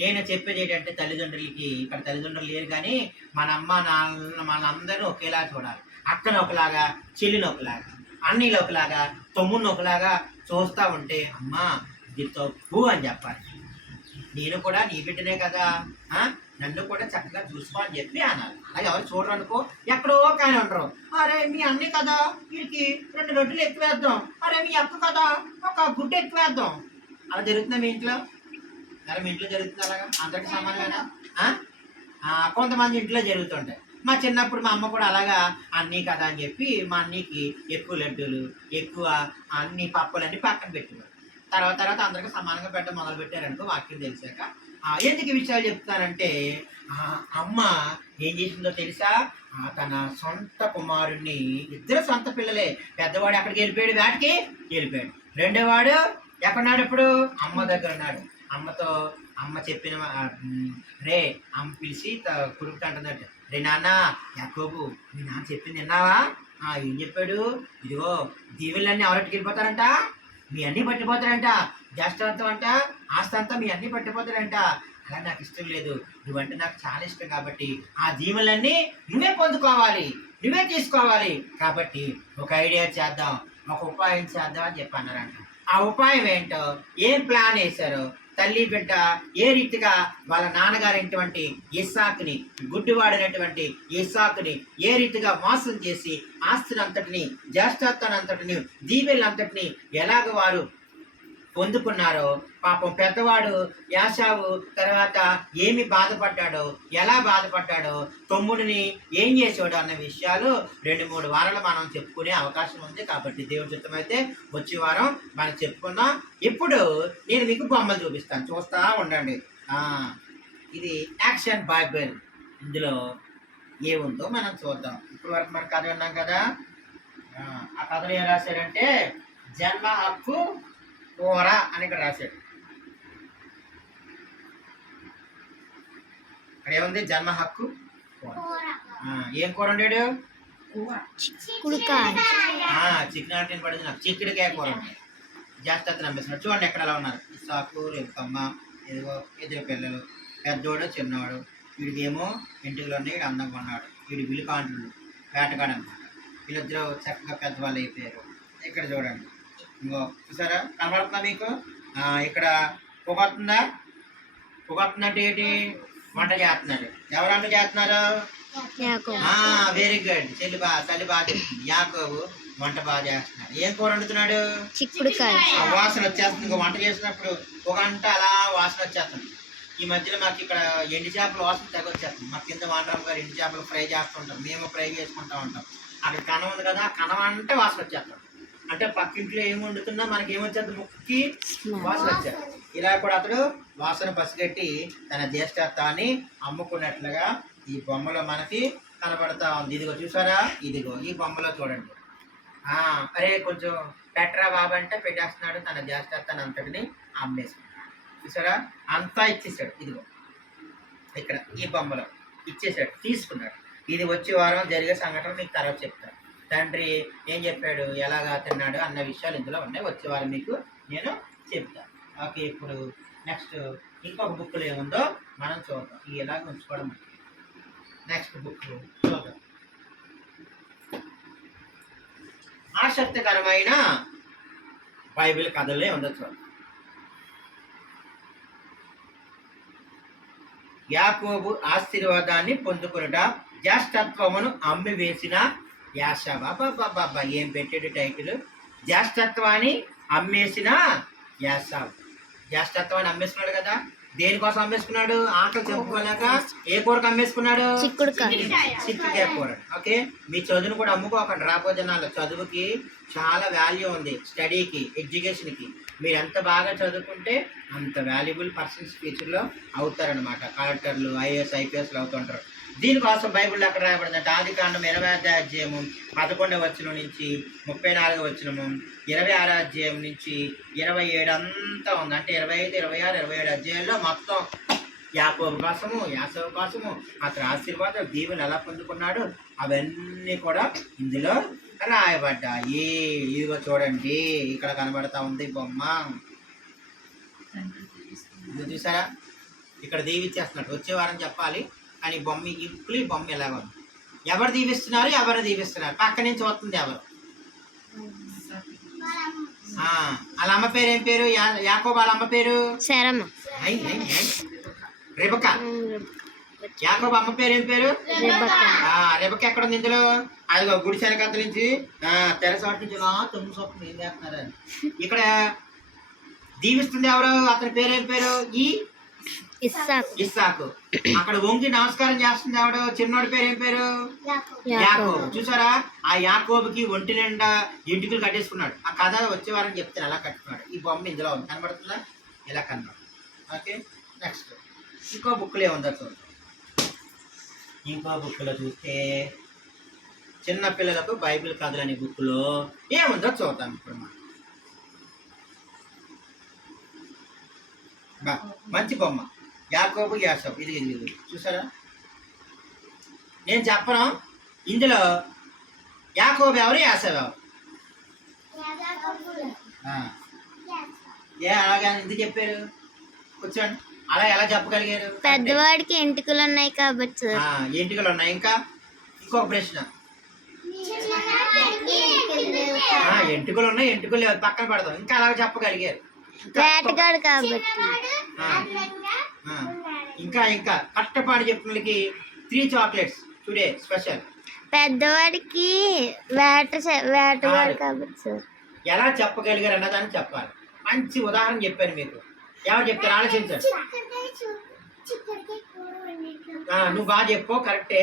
నేను చెప్పేది ఏంటంటే తల్లిదండ్రులకి, ఇక్కడ తల్లిదండ్రులు లేరు కానీ మన అమ్మ నాన్న మనందరూ ఒకేలా చూడాలి. అక్కను ఒకలాగా, చెల్లిని ఒకలాగా, అన్నీలు ఒకలాగా, తమ్ముడిని ఒకలాగా చూస్తూ ఉంటే అమ్మా ఇది తప్పు అని చెప్పాలి. నేను కూడా నీ బిడ్డనే కదా, నన్ను కూడా చక్కగా చూసుకో అని చెప్పి అన్నారు. అలాగే ఎవరు చూడరు అనుకో, ఎక్కడో కానీ ఉండరు. అరే మీ అన్నీ కదా, వీడికి 2 రొట్టెలు ఎక్కువేద్దాం, అరే మీ అక్క కదా ఒక గుడ్డ ఎక్కువేద్దాం. అలా జరుగుతుందా మీ ఇంట్లో? అలా మీ ఇంట్లో జరుగుతుంది అలాగా? అందరికి సమానమేనా? కొంతమంది ఇంట్లో జరుగుతుంటాయి. మా చిన్నప్పుడు మా అమ్మ కూడా అలాగా అన్నీ కదా అని చెప్పి మా అన్నీకి ఎక్కువ లడ్డూలు, ఎక్కువ అన్ని పప్పులన్నీ పక్కన పెట్టేవారు. తర్వాత అందరికీ సమానంగా పెట్టడం మొదలు పెట్టారనుకో వాక్యం తెలిసాక. ఎందుకు ఈ విషయాలు చెప్తానంటే, అమ్మ ఏం చేసిందో తెలుసా? తన సొంత కుమారుణ్ణి, ఇద్దరు సొంత పిల్లలే, పెద్దవాడు అక్కడికి వెళ్ళిపోయాడు, వేటకి వెళ్ళిపోయాడు. రెండోవాడు ఎక్కడున్నాడు? ఇప్పుడు అమ్మ దగ్గర ఉన్నాడు. అమ్మతో అమ్మ చెప్పిన రే అమ్మ పిలిచి కురుకుతా అంటుందంట, రే నాన్న యాకోబు, మీ నాన్న చెప్పింది విన్నావా? ఏం చెప్పాడు? ఇదిగో దీవులన్నీ ఎవరికి వెళ్ళిపోతారంట, మీ అన్నీ పట్టిపోతారంట, జ్యేష్ఠత్వం అంట, ఆస్తి అంతా మీ అన్నీ పట్టిపోతారంట. అలా నాకు ఇష్టం లేదు, నువ్వంటే నాకు చాలా ఇష్టం కాబట్టి ఆ దీవులన్నీ నువ్వే పొందుకోవాలి, నువ్వే తీసుకోవాలి. కాబట్టి ఒక ఐడియా చేద్దాం, ఒక ఉపాయం చేద్దాం అని చెప్పి అన్నారంట. ఆ ఉపాయం ఏంటో, ఏం ప్లాన్ వేశారో, తల్లి బిడ్డ ఏ రీతిగా వాళ్ళ నాన్నగారైనటువంటి ఇస్సాకుని, గుడ్డివాడినటువంటి ఇస్సాకుని ఏ రీతిగా మోసం చేసి ఆస్తిని అంతటిని, జ్యేష్ఠత్వాన్ని అంతటిని, దీవెలంతటిని ఎలాగ వారు పొందుకున్నారో, పాపం పెద్దవాడు యాశావు తర్వాత ఏమి బాధపడ్డాడో, ఎలా బాధపడ్డాడో, తమ్ముడిని ఏం చేసాడో అన్న విషయాలు 2-3 వారాలు మనం చెప్పుకునే అవకాశం ఉంది. కాబట్టి దేవుడి చిత్తమైతే వచ్చే వారం మనం చెప్పుకుందాం. ఇప్పుడు నేను మీకు బొమ్మలు చూపిస్తాను, చూస్తూ ఉండండి. ఇది యాక్షన్ బైబిల్, ఇందులో ఏముందో మనం చూద్దాం. ఇప్పుడు వరకు మన కథ విన్నాం కదా. ఆ కథలో ఏం రాశారంటే, జన్మ హక్కు కూర అని ఇక్కడ రాశాడు. ఇక్కడ ఏముంది? జన్మ హక్కు కూర. ఏం కూర వండాడు? చికెన్ అంటే పడింది నాకు, చిక్కుడుకాయ కూర ఉంటాయి. జ్యేష్ఠతను నమ్మేస్తున్నాడు. చూడండి ఎక్కడ ఎలా ఉన్నారు. ఇస్సాకు, రెబెక్కమ్మ, ఇదిగో ఇద్దరు పిల్లలు, పెద్దోడు చిన్నవాడు. వీడికి ఏమో ఇంటిలో ఉన్నాయి, వీడు అందంగా ఉన్నాడు. వీడి విలుకాండ్రుడు, వేటగాడు అన్నమాట. వీళ్ళిద్దరూ చక్కగా పెద్దవాళ్ళు అయిపోయారు. ఇక్కడ చూడండి, ఇంకో చూసారా, కనబడుతుందా మీకు? ఇక్కడ పొగొస్తుందా? పొగొస్తుందంటే ఏంటి? వంట చేస్తున్నాడు. ఎవరు వంట చేస్తున్నారు? వెరీ గుడ్, తల్లి బాగా చెప్తుంది. యాకోబు వంట బాగా చేస్తున్నాడు. ఏం కూర వండుతున్నాడు? చిక్కుడుకాయ. వాసన వచ్చేస్తుంది. వంట చేసినప్పుడు ఒక గంట అలా వాసన వచ్చేస్తుంది. ఈ మధ్యలో మాకు ఇక్కడ ఎండు చేపల వాసన తెగ వచ్చేస్తుంది. మా కింద వాండరం గారు ఎండు చేపలు ఫ్రై చేస్తుంటాం, మేము ఫ్రై చేసుకుంటూ ఉంటాం. అక్కడ కనం ఉంది కదా, కనం అంటే వాసన వచ్చేస్తాం. అంటే పక్కింట్లో ఏమి వండుతున్నా మనకి ఏమొచ్చేది? ముక్కుకి వాసన వచ్చేది. ఇలా కూడా అతడు వాసన పసిగట్టి తన జ్యేష్ఠత్వాన్ని అమ్ముకున్నట్లుగా ఈ బొమ్మలో మనకి కనబడతా ఉంది. ఇదిగో చూసారా, ఇదిగో ఈ బొమ్మలో చూడండి. అరే కొంచెం పెట్టరా బాబు అంటే పెట్టేస్తున్నాడు. తన జ్యేష్ఠత్వాన్ని అంతటిని అమ్మేసుకున్నాడు. చూసారా, అంతా ఇచ్చేసాడు. ఇదిగో ఇక్కడ ఈ బొమ్మలో ఇచ్చేసాడు, తీసుకున్నాడు. ఇది వచ్చే వారం జరిగే సంఘటన మీకు తర్వాత చెప్తాను. తండ్రి ఏం చెప్పాడు, ఎలాగా తిన్నాడు అన్న విషయాలు ఇందులో ఉన్నాయి. వచ్చే వారం మీకు నేను చెప్తాను. ఓకే, ఇప్పుడు నెక్స్ట్ ఇంకొక బుక్లో ఏముందో మనం చూద్దాం. ఈ ఎలాగ ఉంచుకోవడం. నెక్స్ట్ బుక్ చూద్దాం. ఆసక్తికరమైన బైబిల్ కథలే ఉందో చూద్దాం. యాకోబు ఆశీర్వాదాన్ని పొందుకునుట, జ్యేష్ఠత్వమును అమ్మి వేసిన యాశావు. బాబా ఏం పెట్టాడు టైటిల్? జ్యేష్ఠత్వాన్ని అమ్మేసిన యాశావు. జ్యేష్ఠత్వాన్ని అమ్మేసుకున్నాడు కదా. దేనికోసం అమ్మేసుకున్నాడు? ఆకలి చెప్పుకోలేక. ఏ కూరకు అమ్మేసుకున్నాడు? చిక్కుడుకాయ కూర. ఓకే, మీ చదువును కూడా అమ్ముకోకండి. రాబోయే దినాల్లో చదువుకి చాలా వాల్యూ ఉంది. స్టడీకి, ఎడ్యుకేషన్కి మీరు ఎంత బాగా చదువుకుంటే అంత వాల్యుబుల్ పర్సన్స్ ఫ్యూచర్లో అవుతారనమాట. కలెక్టర్లు, ఐఏఎస్, ఐపీఎస్లు అవుతుంటారు. దీనికోసం బైబిల్లో ఎక్కడ రాయబడిందంటే, ఆదికాండం 20వ అధ్యాయము 11వ వచనం నుంచి 34వ వచనము, 26వ అధ్యాయం నుంచి 27 అంతా ఉంది. అంటే 25, 26, 27 అధ్యాయంలో మొత్తం యాకోబు కోసము, యాసవు కోసము, అతని ఆశీర్వాదం, దీవెనలు ఎలా పొందుకున్నాడు అవన్నీ కూడా ఇందులో రాయబడ్డాయి. ఇదిగో చూడండి, ఇక్కడ కనబడతా ఉంది బొమ్మ. ఇది చూసారా, ఇక్కడ దీవిచ్చేస్తున్నాడు. వచ్చే వారం చెప్పాలి కానీ బొమ్మ ఇప్పుడు ఈ బొమ్మ ఎలాగ ఉంది. ఎవరు దీవిస్తున్నారు, ఎవరు దీవిస్తున్నారు, పక్క నుంచి వస్తుంది ఎవరు? వాళ్ళ అమ్మ పేరు ఏం పేరు? యాకోబు వాళ్ళ అమ్మ పేరు రెబక. యాకోబు అమ్మ పేరు ఏం పేరు? రెబక. ఎక్కడ ఉంది ఇందులో? అదిగో గుడి శనకత్త నుంచి తెరసాటి నుంచి తొమ్మిది సొప్పం ఏం చేస్తున్నారు. ఇక్కడ దీవిస్తుంది ఎవరు? అతని పేరు ఏం పేరు? ఇస్సాకు. అక్కడ వంగి నమస్కారం చేస్తుంది ఎవడు? చిన్నోడి పేరు ఏం పేరు? యాకోబు. చూసారా, ఆ యాకోబుకి ఒంటి నిండా ఎంటుకలు కట్టేసుకున్నాడు. ఆ కథ వచ్చే వారని చెప్తారు ఎలా కట్టుకున్నాడు. ఈ బొమ్మ ఇందులో ఉంది, కనబడుతుందా? ఇలా కనబడు. ఓకే, నెక్స్ట్ ఇంకో బుక్లో ఏముందో చూద్దాం. ఇంకో బుక్లో చూస్తే చిన్న పిల్లలకు బైబిల్ కథలు అనే బుక్లో ఏముందో చూద్దాం. ఇప్పుడు మంచి బొమ్మ, యాకోబు యాసోబు. ఇది చూసారా? నేను చెప్పను ఇందులో యాకోబు ఎవరు, యాసోబు ఎవరు? అలాగే ఎందుకు చెప్పారు? కూర్చోండి. అలా ఎలా చెప్పగలిగారు? పెద్దవాడికి ఎంటుకలు ఉన్నాయి కాబట్టి. ఎంటుకలు ఉన్నాయి. ఇంకా ఇంకొక ప్రశ్న, ఎంటుకలు ఉన్నాయి, ఎంటుకలు లేవు, పక్కన పడతాం. ఇంకా అలాగ చెప్పగలిగారు? వేటగాడు కాబట్టి. ఇంకా ఇంకా కష్టపాడి చెప్పినకి 3 చాక్లెట్స్ టుడే స్పెషల్. పెద్దవాడికి వేటగాడు కాబట్టి సార్. ఎలా చెప్పగలిగారు అన్నదాన్ని చెప్పాలి. మంచి ఉదాహరణ చెప్పాను మీకు. ఎవరు చెప్తారు? ఆలోచించారు. నువ్వు బాగా చెప్పు, కరెక్టే.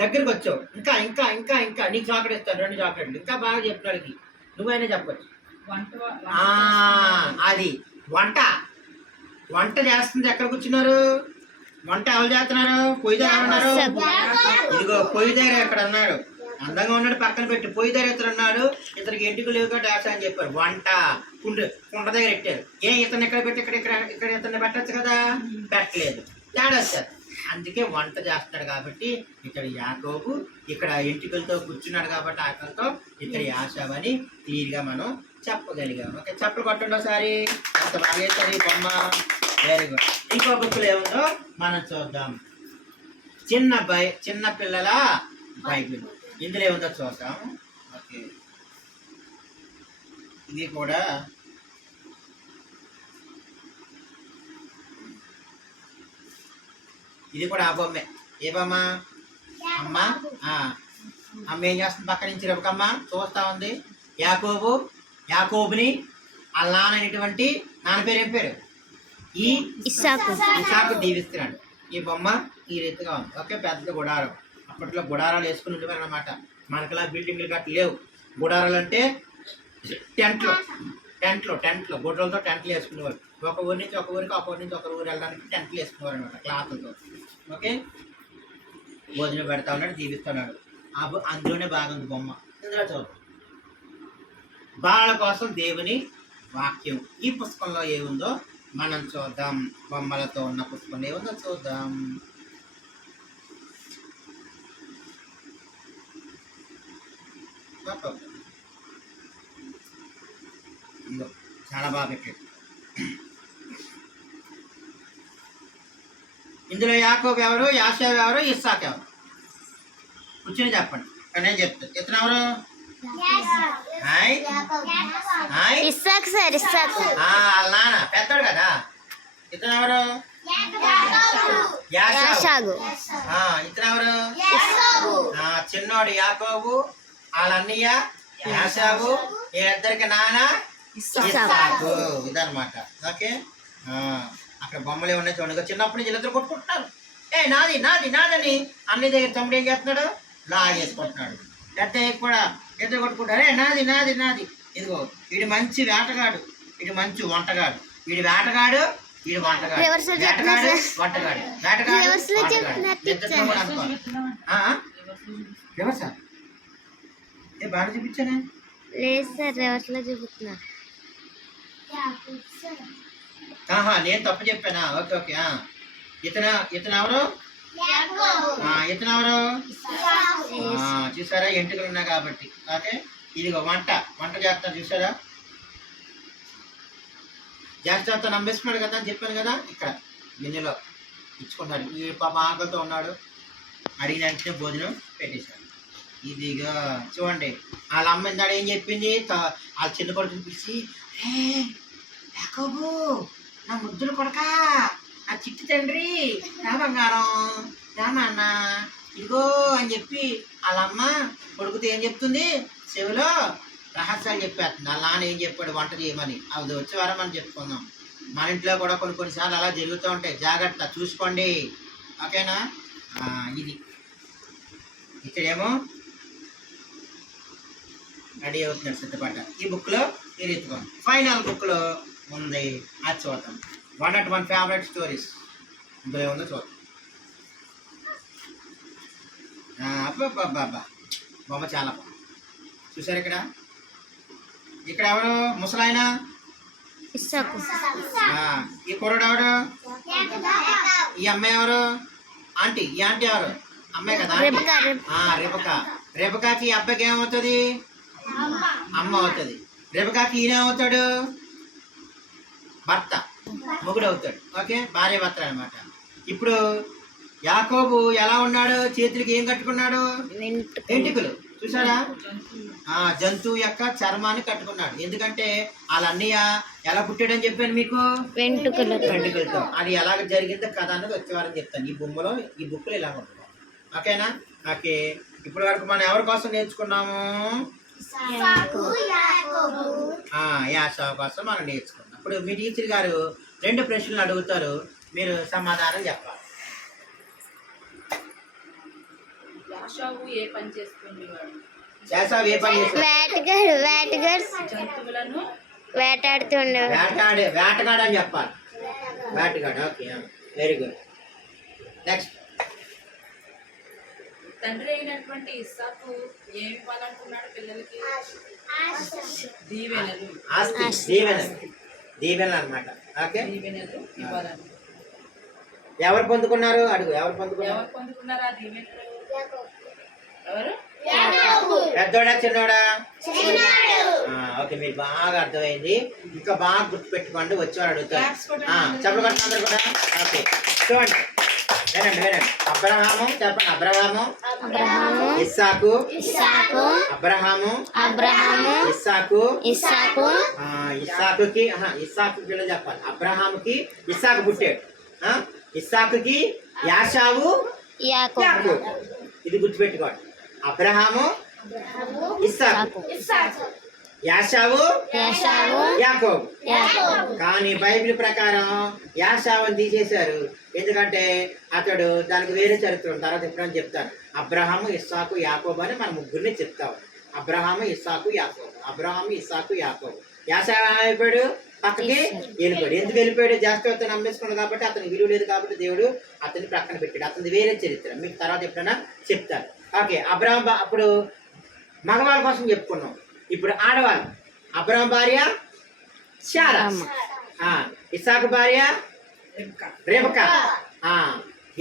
దగ్గరికి వచ్చావు. ఇంకా ఇంకా ఇంకా ఇంకా నీకు చాక్లెట్ ఇస్తాను, 2 చాక్లెట్లు. ఇంకా బాగా చెప్పినాడికి నువ్వైనా చెప్పచ్చు. అది వంట. వంట చేస్తుంది. ఎక్కడ కూర్చున్నారు? వంట ఎవరు చేస్తున్నారు? పొయ్యి దగ్గర ఉన్నారు. ఇదిగో పొయ్యి దగ్గర ఎక్కడ అన్నాడు? అందంగా ఉన్నాడు, పక్కన పెట్టి పొయ్యి దగ్గర ఇతను అన్నాడు. ఇతనికి ఎంటుకు లేవుగా డాన్స్ అని చెప్పారు. వంట కుండ దగ్గర పెట్టారు. ఇతను ఎక్కడ పెట్టి ఇక్కడ ఇక్కడ ఇక్కడ ఇతన్ని పెట్టచ్చు కదా, పెట్టలేదు. తేడా సార్. అందుకే వంట చేస్తున్నాడు కాబట్టి ఇక్కడ యాకోబు, ఇక్కడ ఎంటుకలతో కూర్చున్నాడు కాబట్టి ఆకలితో ఇక్కడ యాసోబు అని క్లియర్గా మనం చెప్పగలిగాము. ఓకే, చెప్పలు కొట్టండి ఒకసారి. అంత బాగా ఈ బొమ్మ. Very good. ఇంకో బుక్లో ఏముందో మనం చూద్దాం. చిన్న పిల్లల బైబిల్. ఇందులో ఏముందో చూద్దాం. ఓకే, ఇది కూడా ఆ బొమ్మే. ఏ బొమ్మ? అమ్మ. అమ్మ ఏం చేస్తుంది? పక్క నుంచి రెబకమ్మ చూస్తా ఉంది. యాకోబుని వాళ్ళ నాన్న అనేటువంటి నాన్న పేరు ఏం పేరు? ఇస్సాకు దీవిస్తున్నాడు. ఈ బొమ్మ ఈ రీతిగా ఉంది. ఓకే, పెద్ద గుడారం. అప్పట్లో గుడారాలు వేసుకుని ఉండేవారు అనమాట. మనకిలా బిల్డింగ్లు గట్ల లేవు. గుడారాలు అంటే టెంట్లు గుడ్రలతో టెంట్లు వేసుకునేవారు. ఒక ఊరి నుంచి ఒక ఊరికి, ఒక ఊరి నుంచి ఒక ఊరు వెళ్ళడానికి టెంట్లు వేసుకునేవారు అనమాట, క్లాత్లతో. ఓకే, భోజనం పెడతా ఉన్నాడు, దీవిస్తున్నాడు. అందులోనే బాగా ఉంది బొమ్మ. ఇందులో చూద్దాం. బాలల కోసం దేవుని వాక్యం. ఈ పుస్తకంలో ఏముందో మనం చూద్దాం. బొమ్మలతో ఉన్న పుస్తకంలో ఏముందో చూద్దాం. చాలా బాగా పెట్టాడు. ఇందులో యాకోబు ఎవరు, యాసోబు ఎవరు, ఇస్సాకు ఎవరు? కూర్చొని చెప్పండి. నేను చెప్తాను. ఇతను ఎవరు? ఇస్సాకు సార్. ఇస్సాకు వాళ్ళ నాన్న పెద్దోడు కదా. ఇతను ఎవరు? యాకోబు. ఇతను ఎవరు? చిన్నోడు యాకోబు, వాళ్ళ అన్నయ్య యాకోబు, వీళ్ళిద్దరికి నాన్న ఇస్సాకు. ఇదనమాట. ఓకే, అక్కడ బొమ్మలు ఉన్నాయి చూడండి. చిన్నప్పటి నుంచి వీళ్ళిద్దరు కొట్టుకుంటున్నారు. నాది నాది నాదని అన్ని దగ్గర తమ్ముడు ఏం చేస్తున్నాడు? లాగేసుకుంటున్నాడు. పెద్ద కూడా ఇద్దరు కొట్టుకుంటారు. నాది నాది నాది. ఇదిగో వీడు మంచి వేటగాడు, వీడు మంచి వంటగాడు. వీడు వేటగాడు, వీడు వంటగాడు. వేటగాడు వంటగాడు. ఇద్దరు కూడా అనుకోవాలి. రివర్సా? బాగా చూపించానే? లేదు సార్, రివర్స్ లో చూపిస్తున్నా. నేను తప్పు చెప్పానా? Okay okay. ఇతను ఎవరు? ఇతను ఎవరు? చూసారా, ఎంటుకలు ఉన్నాయి కాబట్టి. ఓకే, ఇదిగో వంట చేస్తాను. చూసారా, చేస్తా నమ్మేసుకున్నాడు కదా అని చెప్పాను కదా. ఇక్కడ గిన్నెలో ఇచ్చుకుంటాడు. ఈ పాప ఆకలితో ఉన్నాడు, అడిగిన వెంటనే భోజనం పెట్టేశాడు. ఇదిగా చూడండి, వాళ్ళ అమ్మ ఇందాడు ఏం చెప్పింది? వాళ్ళ చిన్న కొడుకుని పిలిచి, యాకోబు నా ముద్దులు కొడకా, నా చిట్టి తండ్రి, నా బంగారం, నా నాన్న ఇదిగో అని చెప్పి వాళ్ళమ్మ కొడుకుతో ఏం చెప్తుంది, చెవిలో రహస్యాలు చెప్పేస్తుంది. వాళ్ళ నాన్న ఏం చెప్పాడు వంట చేయమని. అది వచ్చే వారం మనం చెప్పుకుందాం. మన ఇంట్లో కూడా కొన్నిసార్లు అలా జరుగుతూ ఉంటాయి, జాగ్రత్త చూసుకోండి, ఓకేనా. ఇది ఇక్కడేమో రెడీ అవుతున్నాడు సిద్ధపడ్డ. ఈ బుక్లో మీరు ఎత్తుకోండి. ఫైనల్ బుక్లో ఉంది, అది చూద్దాం. 101 ఫేవరెట్ స్టోరీస్ ఇందులో ఉందో చూద్దాం. అబ్బా బొమ్మ చాలా బాగుంది చూసారు. ఇక్కడ ఎవరు ముసలాయన, ఈ కుర్రాడు ఎవరు, ఈ అమ్మాయి ఎవరు, ఆంటీ. ఈ ఆంటీ ఎవరు, అమ్మాయి కదా, రేపకాకి ఈ అబ్బాయికి ఏమవుతుంది, అమ్మ అవుతుంది. రేపకాకి ఈయన అవుతాడు, భర్త, మొగుడు అవుతాడు. ఓకే, భార్య భర్త అనమాట. ఇప్పుడు యాకోబు ఎలా ఉన్నాడు, చేతులకి ఏం కట్టుకున్నాడు, వెంట్రుకలు చూసారా, జంతువు యొక్క చర్మాన్ని కట్టుకున్నాడు. ఎందుకంటే వాళ్ళ అన్నయ్య ఎలా పుట్టాడని చెప్పాను మీకు, వెంట్రుకలతో. అది ఎలాగ జరిగిందో కథ అన్నది వచ్చేవారని చెప్తాను. ఈ బొమ్మలో ఈ బుక్లో ఇలా ఉంటుంది, ఓకేనా. ఓకే, ఇప్పటి వరకు మనం ఎవరి కోసం నేర్చుకున్నాము, యాసవ కోసం మనం నేర్చుకున్నాం. ఇప్పుడు మీ టీచర్ గారు 2 ప్రశ్నలు అడుగుతారు, మీరు సమాధానం చెప్పాలి. యాషావు ఏ పని చేస్తుండేవాడు, యాసవ ఏ పని చేస్తాడు, జంతువులను వేటాడుతుండేవాడు, వేటగాడు అని చెప్పాలి, వేటగాడు. Okay, very good. నెక్స్ట్, తండ్రి అయినటువంటి ఇస్సాకు ఏమి ఇవ్వాలనుకున్నాడు పిల్లలకి, దీవెనలు, దీవెనలు అనమాట. ఓకే, దీవెనలు ఇవ్వాలనుకున్నాడు. ఎవరు పొందుకున్నారు అడుగు, ఎవరు పొందుకున్నారు, ఎవరు పొందుకున్నారు ఆ దీవెనలు, ఎవరు, పెద్దోడా చిన్నోడా, ఓకే, మీరు బాగా అర్థమైంది. ఇంకా బాగా గుర్తుపెట్టుకోండి, వచ్చేవారు అడుగుతారు. చెప్పలు కొట్టండి అందరు కూడా. ఓకే, చూడండి, వినండి. అబ్రహాము చెప్పండి, అబ్రహాము, ఇస్సాకు, అబ్రహాము, ఇస్సాకు, ఇస్సాకుకి చెప్పాలి. అబ్రహాముకి ఇస్సాకు పుట్టాడు, ఇస్సాకుకి యాషావు, యాకోబు. ఇది గుర్తుపెట్టుకోండి. అబ్రహాము, ఇస్సాకు, యాషావు, యాకోబు. కానీ బైబిల్ ప్రకారం యాషావుని తీసేశారు. ఎందుకంటే అతడు దానికి వేరే చరిత్ర తర్వాత ఎప్పుడని చెప్తాను. అబ్రహాము, ఇస్సాకు, యాకోబు అని మన ముగ్గురిని చెప్తాం. అబ్రహాము, ఇస్సాకు, యాకోబు. యాషావు అయిపోయాడు, పక్కకి వెళ్ళిపోయాడు. ఎందుకు వెళ్ళిపోయాడు, జాస్తి నమ్మేసుకున్నాడు కాబట్టి, అతనికి విలువ లేదు కాబట్టి దేవుడు అతన్ని ప్రక్కన పెట్టాడు. అతని వేరే చరిత్ర మీకు తర్వాత ఎప్పుడైనా చెప్తాను. ఓకే, అబ్రహాం అప్పుడు మగవాళ్ళ కోసం చెప్పుకున్నాం. ఇప్పుడు ఆడవాళ్ళు, అబ్రహాం భార్య శారా, ఇస్సాకు భార్య రెబెకా,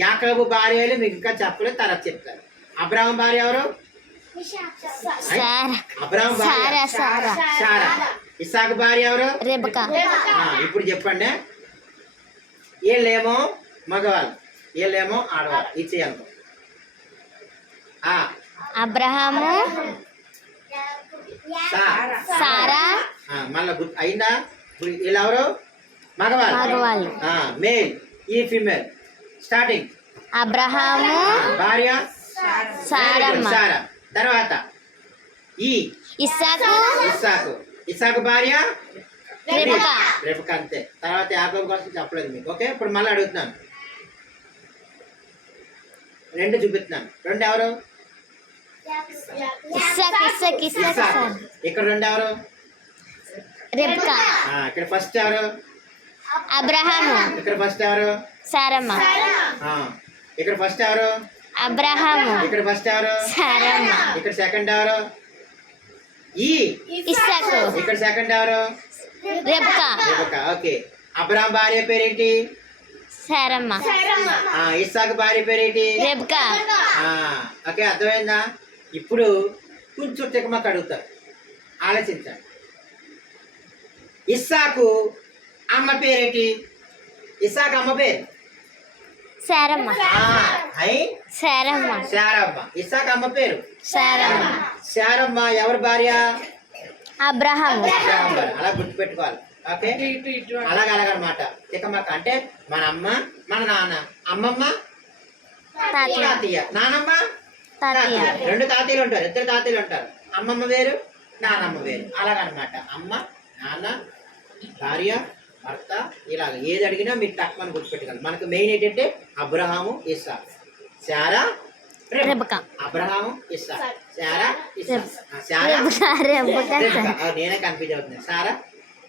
యాకోబు భార్యలు మీకు ఇంకా చెప్పలేదు, తర్వాత చెప్తారు. అబ్రహాం భార్య ఎవరు, అబ్రహాం భార్య శారా, ఇస్సాకు భార్య ఎవరు, రెబెకా. ఇప్పుడు చెప్పండి, వీళ్ళేమో మగవాళ్ళు, వీళ్ళేమో ఆడవాళ్ళు. ఇచ్చేయాలి. అబ్రహాము, సారా, మళ్ళీ అయిందా. వీళ్ళెవరు, మగవాళ్ళు, మేల్, ఈ ఫీమేల్. స్టార్టింగ్ అబ్రహాము, భార్య సారా, తర్వాత ఈ ఇస్సాకు భార్య రెబెకా. అంతే. తర్వాత యాకోబు కోసం చెప్పలేదు మీకు. ఓకే, ఇప్పుడు మళ్ళీ అడుగుతున్నాను, 2 చూపిస్తున్నాను. 2 ఎవరు, ఇక్కడ 2 ఎవరు, రెబెకా. ఇక్కడ ఫస్ట్ ఎవరు, అబ్రహాము. ఇక్కడ ఫస్ట్ ఎవరు, సారమ్మ. ఇక్కడ ఫస్ట్ ఎవరు, అబ్రహాము. ఇక్కడ ఫస్ట్ ఎవరు, సారమ్మ. ఇక్కడ సెకండ్ ఎవరు, ఇస్సాకు. ఇక్కడ సెకండ్ ఎవరు, రెబెకా. ఓకే, అబ్రహాం భార్య పేరేంటి, సారమ్మ. ఇస్సాకు భార్య పేరేంటి, రెబెకా. ఓకే, అర్థమైందా. ఇప్పుడు కొంచెం తికమక అడుగుతారు, ఆలోచించండి. ఇస్సాకు అమ్మ పేరేంటి, ఇస్సాకు అమ్మ పేరు సారమ్మ. ఇస్సాకు అమ్మ పేరు సారమ్మ. ఎవరి భార్య, అబ్రహాము. అలా గుర్తుపెట్టుకోవాలి. ఓకే, అలాగనమాట. తికమక అంటే మన అమ్మ, మన నాన్న, అమ్మమ్మ, తాతయ్య, నానమ్మ, తాతయ్య. 2 తాతయ్యలు ఉంటారు, 2 తాతయ్యలు ఉంటారు. అమ్మమ్మ వేరు, నానమ్మ వేరు. అలాగనమాట. అమ్మ, నాన్న, భార్య, భర్త, ఇలాగ ఏది అడిగినా మీరు తక్కువని గుర్తుపెట్టగలరు. మనకు మెయిన్ ఏంటంటే అబ్రహాము, ఇస్సాకు, శారా, రెబెకా. అబ్రహాము, ఇస్సాకు, శారా, నేనే కన్ఫ్యూజ్ అవుతున్నాను. శారా,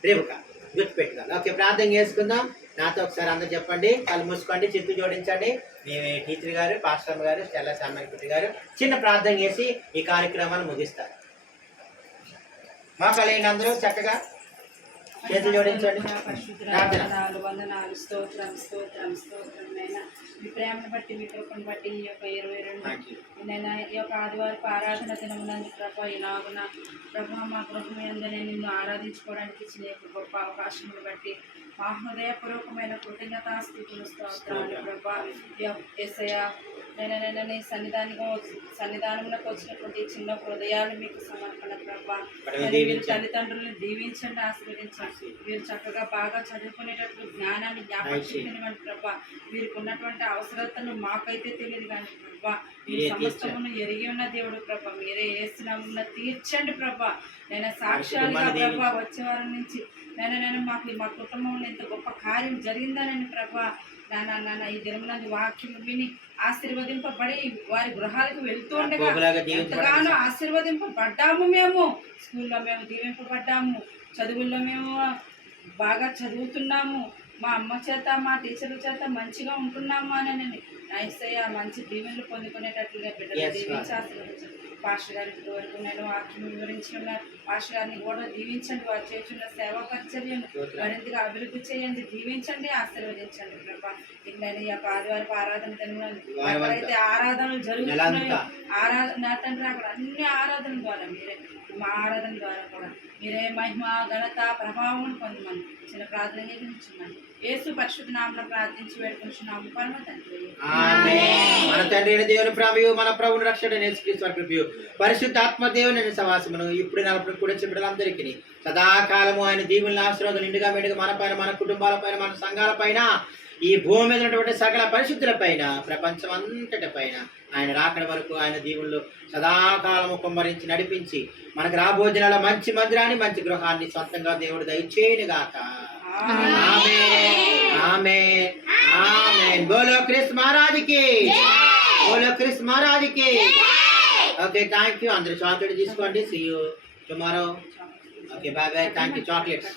రెబెకా గుర్తుపెట్టుకోవాలి. ఓకే, ప్రార్థన చేసుకుందాం. నాతో ఒకసారి అందరూ చెప్పండి. కళ్ళు మూసుకోండి, చిత్తు జోడించండి. మేము టీచర్ గారు, పాస్టర్ గారు, స్టెల్లా సామర్పతి గారు చిన్న ప్రార్థన చేసి ఈ కార్యక్రమాన్ని ముగిస్తారు. మా కలిగిన అందరూ చక్కగా చేతులు జోడించండి. వందనాలు, స్తోత్రం స్తోత్రం స్తోత్రం నైనా. మీ ప్రేమను బట్టి, మీ కృపను బట్టి ఈ యొక్క 22 నైనా ఈ యొక్క ఆదివారపు ఆరాధన దినమునందు ప్రభా ఇలాగున ప్రభా మా గృహం యందు నిన్ను ఆరాధించుకోవడానికి ఇచ్చిన యొక్క గొప్ప అవకాశమును బట్టి మా హృదయపూర్వకమైన కృతజ్ఞతాస్తుతులు స్తోత్రాలు ప్రభా. యేసయ్యా నేను నీ సన్నిధానంలోకి వచ్చినటువంటి చిన్న హృదయాలు మీకు సమర్పణ ప్రభా. వీరి తల్లిదండ్రులను దీవించండి, ఆశీర్వదించండి. వీరు చక్కగా బాగా చదువుకునేటట్లు జ్ఞానాన్ని జ్ఞాపకం ప్రభా. వీరికి ఉన్నటువంటి అవసరతను మాకైతే తెలియదు కానీ ప్రభా మీరు సమస్తమును ఎరిగి ఉన్న దేవుడు ప్రభా. మీరే ఏసునామమున తీర్చండి ప్రభా. నేను సాక్ష్యాలుగా ప్రభా వచ్చే వారం నుంచి నేను మాకు మా కుటుంబంలో ఎంత గొప్ప కార్యం జరిగిందనని ప్రభా. నాన్న ఈ దినమునందు వాక్యం విని ఆశీర్వదింపబడి వారి గృహాలకు వెళ్తూ ఉండగా ఎంతగానో ఆశీర్వదింపబడ్డాము. మేము స్కూల్లో మేము దీవింపబడ్డాము, చదువుల్లో మేము బాగా చదువుతున్నాము, మా అమ్మ చేత మా టీచర్ల చేత మంచిగా ఉంటున్నాము అని యేసయ్య మంచి దీవెనలు పొందుకునేటట్లుగా బిడ్డలు దీవించి ఆశీర్వదించండి. పాస్టర్ గారి వరకు నేను వాక్యం వివరించి ఉన్నారు. పాస్టర్ గారిని కూడా దీవించండి. వారు చేస్తున్న సేవా పరిచర్యను మరింతగా అభివృద్ధి చేయండి, దీవించండి, ఆశీర్వదించండి ప్రభా. ఇక నేను ఈ యొక్క ఆదివారపు ఆరాధన దినంలో ఎక్కడైతే ఆరాధనలు జరుగుతున్నాయో నా తండ్రి అక్కడ అన్ని ఆరాధన ద్వారా మీరే, మా ఆరాధన ద్వారా కూడా మీరే మహిమ ఘనత ప్రభావం పొందమని చిన్న ప్రార్థన చేయించున్నాను. యేసు పరిశుద్ధ నామములో ప్రార్థించి వేడుకుంటున్నాము పరమ తండ్రి. మన తండ్రి అయిన దేవుని ప్రేమయు, మన ప్రభువుని రక్షకుడైన యేసుక్రీస్తు వారి కృపయు, పరిశుద్ధాత్మ దేవుని సహవాసమును ఇప్పుడు నలుపుడు కూడా బిడ్డలందరికీ సదాకాలము ఆయన దీవులను ఆశీర్వాదం నిండుగా మెండుగా మన పైన, మన కుటుంబాల పైన, మన సంఘాల పైన, ఈ భూమి మీద ఉన్నటువంటి సకల పరిశుద్ధుల పైన, ప్రపంచం అంతటి పైన ఆయన రాకడ వరకు ఆయన దీవుల్లో సదాకాలము కుమ్మరించి నడిపించి మనకు రాబోజనాల మంచి మందిరాన్ని, మంచి గృహాన్ని సొంతంగా దేవుడు దయచేయునుగాక. ఆమేన్ ఆమేన్ ఆమేన్. బోలో క్రిస్ మహారాజుకి, బోలో క్రిస్ మహారాజుకి. Okay, thank you. అందరు చాక్లెట్ తీసుకోండి. See you tomorrow. Okay, bye bye. Thank you. Chocolates.